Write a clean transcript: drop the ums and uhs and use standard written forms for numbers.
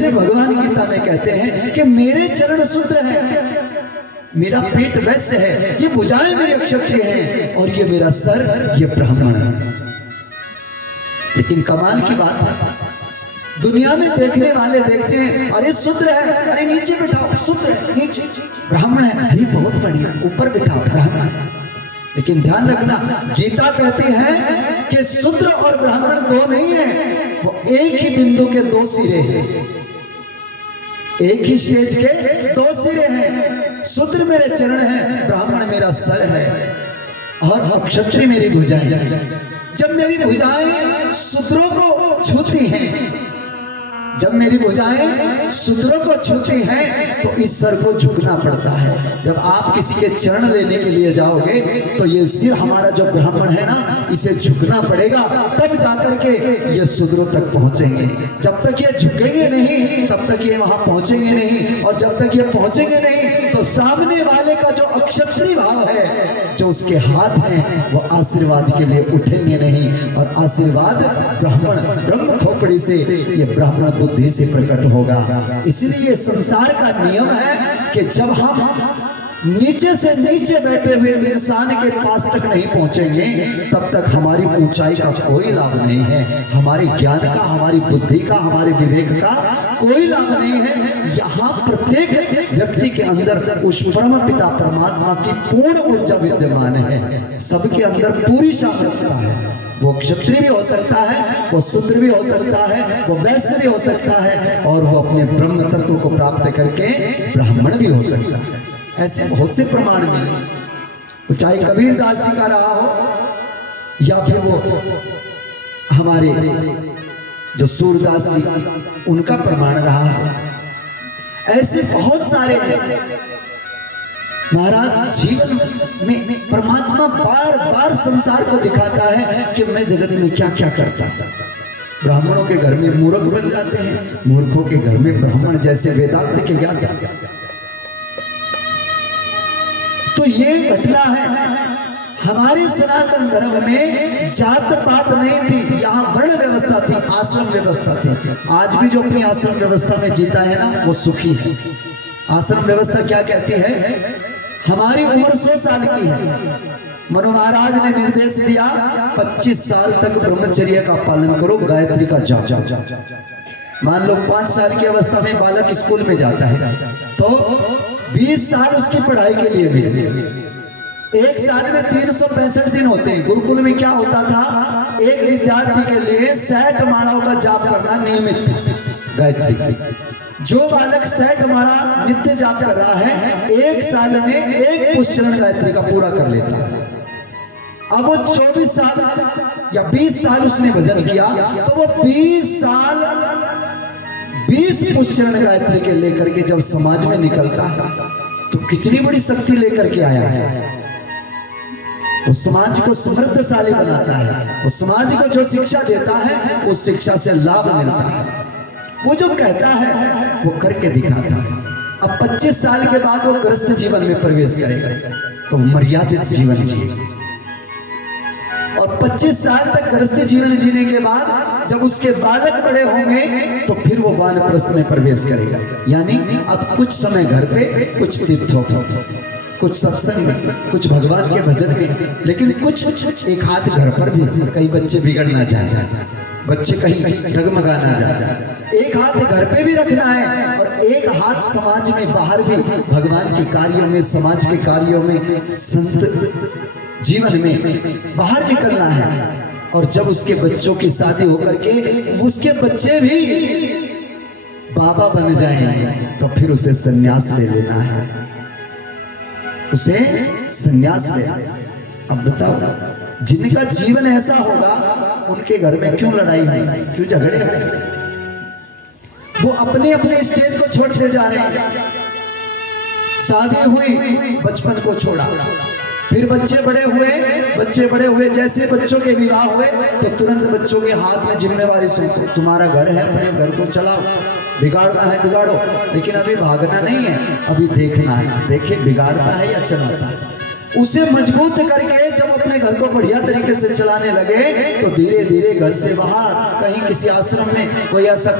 जैसे भगवान गीता में कहते हैं कि मेरे चरण शूद्र हैं, मेरा पेट वैश्य है, ये भुजाएं मेरे क्षत्रिय हैं और ये मेरा सर ये ब्राह्मण है। लेकिन कमाल की बात है, दुनिया में देखने वाले देखते हैं अरे शूद्र है, अरे नीचे बिठाओ, शूद्र है नीचे, ब्राह्मण है, अरे बहुत बढ़िया, ऊपर बिठाओ ब्राह्मण। लेकिन ध्यान रखना, गीता कहती है कि शूद्र और ब्राह्मण दो नहीं है, वो एक ही बिंदु के दो सिरे हैं, एक ही स्टेज के दो सिरे हैं। शूद्र मेरे चरण है, ब्राह्मण मेरा सर है और क्षत्रिय मेरी भुजाएं। जब मेरी भुजाएं शूद्रों को छूती हैं, जब मेरी भुजाएं शूद्रों को छूती हैं तो इस सर को झुकना पड़ता है। जब आप किसी के चरण लेने के लिए जाओगे तो ये सिर हमारा जो ब्राह्मण है ना, इसे झुकना पड़ेगा, तब जाकर के ये शूद्रों तक पहुंचेंगे। जब तक ये झुकेंगे नहीं तब तक ये वहां पहुंचेंगे नहीं, और जब तक ये पहुंचेंगे नहीं तो सामने वाले का जो अक्षत्रिय भाव है, जो उसके हाथ हैं, वो आशीर्वाद के लिए उठेंगे नहीं। और आशीर्वाद ब्राह्मण ब्रह्म खोपड़ी से, ये ब्राह्मण बुद्धि से प्रकट होगा। इसलिए संसार का नियम है कि जब हम नीचे से नीचे बैठे हुए इंसान के पास तक नहीं पहुंचेंगे तब तक हमारी ऊंचाई का कोई लाभ नहीं है, हमारे ज्ञान का, हमारी बुद्धि का, हमारे विवेक का कोई लाभ नहीं है। यहाँ प्रत्येक व्यक्ति के अंदर उस परम पिता परमात्मा की पूर्ण ऊर्जा विद्यमान है, सबके अंदर पूरी सामर्थ्यता है। वो क्षत्रिय भी हो सकता है, वो शूद्र भी हो सकता है, वो वैश्य भी हो सकता है, और वो अपने ब्रह्म तत्व को प्राप्त करके ब्राह्मण भी हो सकता है। ऐसे बहुत से प्रमाण मिले, वो चाहे कबीर दास जी का रहा हो या फिर वो हमारे जो सूरदास जी उनका प्रमाण रहा हो, ऐसे बहुत सारे महाराज जीवन में परमात्मा बार बार संसार को दिखाता है कि मैं जगत में क्या क्या करता हूं। ब्राह्मणों के घर में मूर्ख बन जाते हैं, मूर्खों के घर में ब्राह्मण जैसे वेदांत के ज्ञाता। तो ये घटना है, हमारे सनातन धर्म में जात पात नहीं थी, यहाँ वर्ण व्यवस्था थी, आश्रम व्यवस्था थी। आज भी जो अपनी आश्रम व्यवस्था में जीता है ना, वो सुखी है। आश्रम व्यवस्था क्या कहती है? हमारी उम्र 100 साल की है, मनु महाराज ने निर्देश दिया 25 साल तक ब्रह्मचर्य का पालन करो, गायत्री का जाप। मान लो 5 साल की अवस्था में बालक स्कूल में जाता है तो 20 साल उसकी पढ़ाई के लिए मिले। एक साल में 365 दिन होते हैं। गुरुकुल में क्या होता था, एक विद्यार्थी के लिए 60 मालाओं का जाप करना नियमित गायत्री की। जो बालक 60 माला नित्य जाप कर रहा है, एक साल में एक पुष्चरण गायत्री का पूरा कर लेता है। अब वो 24 साल या 20 साल उसने भजन किया तो वो 20 साल 20 पुष्चरण गायत्री के लेकर के जब समाज में निकलता है तो कितनी बड़ी शक्ति लेकर के आया है। तो समाज को समृद्धशाली बनाता है, वो समाज को जो शिक्षा देता है उस शिक्षा से लाभ मिलता है। वो जो कहता है वो करके दिखाता है। अब 25 साल के बाद वो गृहस्थ जीवन में प्रवेश करेगा तो मर्यादित जीवन जिएगा, और 25 साल तक गृहस्थ जीवन जीने के बाद जब उसके बालक बड़े होंगे तो फिर वो वानप्रस्थ में प्रवेश करेगा। यानी अब कुछ समय घर पे, कुछ तीर्थों पर, कुछ सत्संग में, कुछ भगवान के भजन में, लेकिन कुछ एक हाथ घर पर भी, कहीं बच्चे बिगड़ ना जाए, बच्चे कहीं डगमगा ना जाए। एक हाथ घर पे भी रखना है और एक हाथ समाज में, बाहर भी भगवान के कार्यों में, समाज के कार्यों में, संत जीवन में बाहर निकलना है। और जब उसके बच्चों की शादी होकर के उसके बच्चे भी बाबा बन जाएंगे तो फिर उसे संन्यास ले लेना है, उसे संन्यास ले। अब बताओ, जिनका जीवन ऐसा होगा उनके घर में क्यों लड़ाई होगी, क्यों झगड़े होंगे? वो अपने अपने स्टेज को छोड़ते जा रहे हैं। शादी हुई, बचपन को छोड़ा, फिर बच्चे बड़े हुए, जैसे बच्चों के विवाह हुए तो तुरंत बच्चों के हाथ में जिम्मेवारी सौंपो, तुम्हारा घर है, अपने घर को चलाओ, बिगाड़ना है बिगाड़ो, लेकिन अभी भागना नहीं है, अभी देखना है, देखे बिगाड़ता है या चलाता है। उसे मजबूत करके जब अपने घर को बढ़िया तरीके से चलाने लगे तो धीरे धीरे घर से बाहर कहीं किसी आश्रम में कोई ऐसा